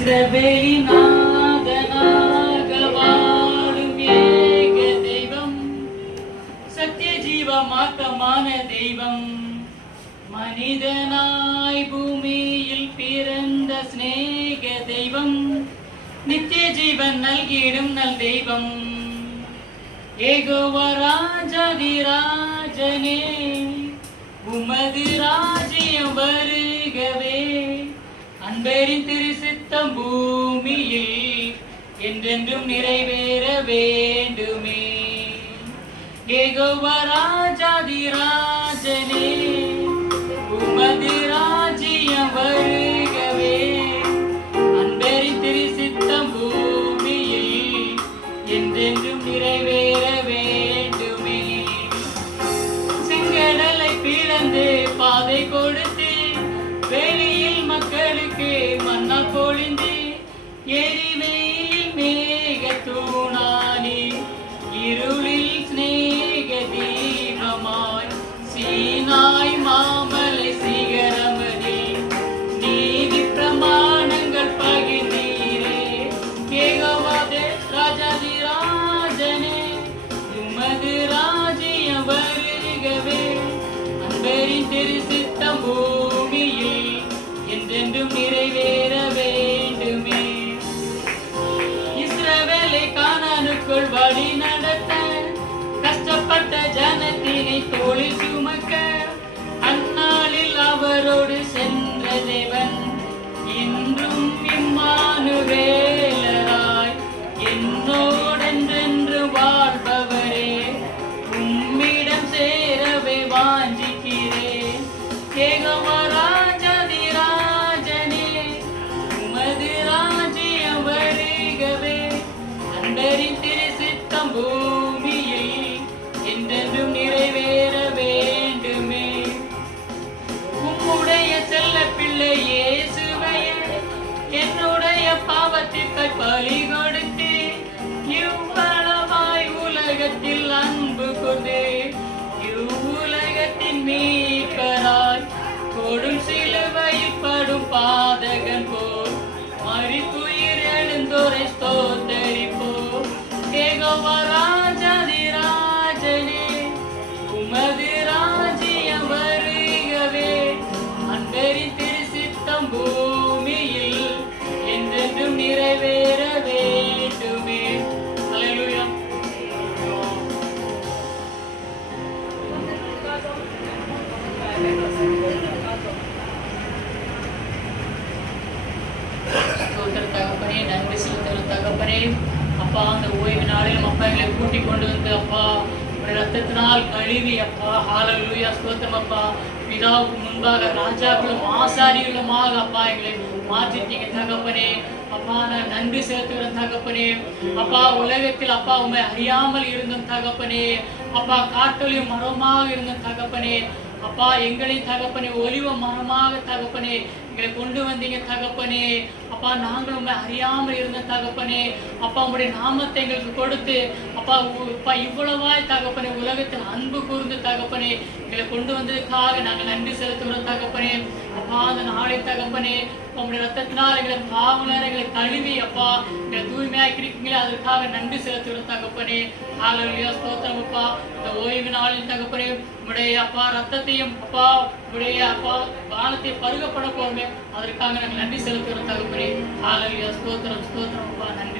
இஸ்ரவேலின் நாதனாக வாழும் ஏக தெய்வம், சத்திய ஜீவமாக்கமான தெய்வம், மனிதனாய் பூமியில் பிறந்த ஸ்நேக தெய்வம், நித்திய ஜீவன் நல்கிடும் நல் தெய்வம், ஏகோவா ராஜாதிராஜனே, உமது ராஜ்யம் வருகவே, அன்பரின் திரு சித்தம் பூமியில் என்றென்றும் நிறைவேற வேண்டுமே. ஏகோவா ராஜாதிராஜனே, உமது ராஜ்யம் வருகவே, அன்பரின் திரு சித்தம் பூமியில் என்றென்றும் நிறைவேற வேண்டுமே. செங்கடலை பிளந்து பாதை கொடுத்து வெளியில் மக்களுக்கு மன்னா பொழிந்து எரிமையில் மேக தூணானி இருளில் ஸ்நேக தீபமாய் சீனாய் மாமலை சிகரமதில் நீதி பிரமாணங்கள் பகிர்ந்தீரே. ஏகோவாதே ராஜாதிராஜனே, உமது ராஜ்யம் வருகவே, அன்பரின் திரு சித்தம் பூமியில் என்றென்றும் நிறைவேற வேண்டுமே. இஸ்ரவேலை கானானுக்குள் வழி நடத்த கஷ்டப்பட்ட ஜனத்தினை தோளில் சுமக்க அந்நாளில் அவரோடு சென்ற தேவன் இன்றும் இம்மானுவேலராய் என்னோடென்றென்று வாழ்பவரே, உம்மிடம் சேரவே வாஞ்சிக்கிறேன். ஏகோவா ராஜாதிராஜனே, உமது ராஜ்யம் வருகவே, அன்பரின் திரு சித்தம் பூமியில் என்றென்றும் நிறைவேற வேண்டுமே. உம்முடைய செல்ல பிள்ளை இயேசுவையே என்னுடைய பாவத்திற்காய் பலி கொடுத்து இவ்வளவாய் உலகத்தில் அன்பு கொண்டு இவ்வுலகத்தின் மீட்பராய் கொடும் சிலுவையில் படும் பாதகன் போல் மரித்துயிர் எழுந்தோரை ஸ்தோத்தரிப்போம். ஏகோவா ராஜாதிராஜனே, உமது ராஜ்யம் வருகவே, அன்பரின் திரு சித்தம் பூமியில் என்றென்றும் நிறைவேற வேண்டுமே. அல்லேலூயா. தகப்பனே, நன்றி செலுத்துகிற தகப்பனே, அப்பா அந்த ஓய்வு நாளிலும் அப்பா எங்களை கூட்டிக் கொண்டு வந்து அப்பா ரத்தத்தினால் கழுவி அப்பா ஹல்லேலூயா ஸ்தோத்திரம் அப்பா, பிதாவுக்கு முன்பாக ராஜாக்களும் ஆசாரிகளுமாக அப்பா எங்களை மாற்றிட்டீங்க தகப்பனே. அப்பா நான் நன்றி செலுத்துகிறேன் தகப்பனே. அப்பா உலகத்தில் அப்பா உண்மை அறியாமல் இருந்தோம் தகப்பனே. அப்பா காட்டொலியும் மரமாக இருந்தோம் தகப்பனே. அப்பா எங்களையும் தகப்பனே ஒலிவ மரமாக தகப்பனே எங்களை கொண்டு வந்தீங்க தகப்பனே. அப்பா நாங்கள் உண்மை அறியாமல் இருந்த தகப்பனே. அப்பா உங்களுடைய நாமத்தை எங்களுக்கு கொடுத்து அப்பா அப்பா இவ்வளவாய் தகப்பனே உலகத்தில் அன்பு கூர்ந்து தகப்பனே எங்களை கொண்டு வந்ததுக்காக நாங்கள் நன்றி செலுத்துகிறோம் தகப்பனே. அப்பா அந்த நாளை தகப்பனே உங்களுடைய ரத்தத்தினால் எங்களை பாவலர் எங்களை கழுவி அப்பா எங்களை தூய்மையாக்கி இருக்கீங்களே அதற்காக நன்றி செலுத்துகிறோம் தகப்பனே. ஹல்லேலூயா ஸ்தோத்திரம் அப்பா. இந்த ஓய்வு நாளில் தகப்பனே உங்களுடைய அப்பா ரத்தத்தையும் அப்பா உங்களுடைய அப்பா வானத்தை பருகப்பட போறோமே அதற்காக நாங்கள் நன்றி செலுத்துகிறோம் தகப்பனே. ஹல்லேலூயா ஸ்தோத்திரம் ஸ்தோத்திரம் அப்பா. நன்றி.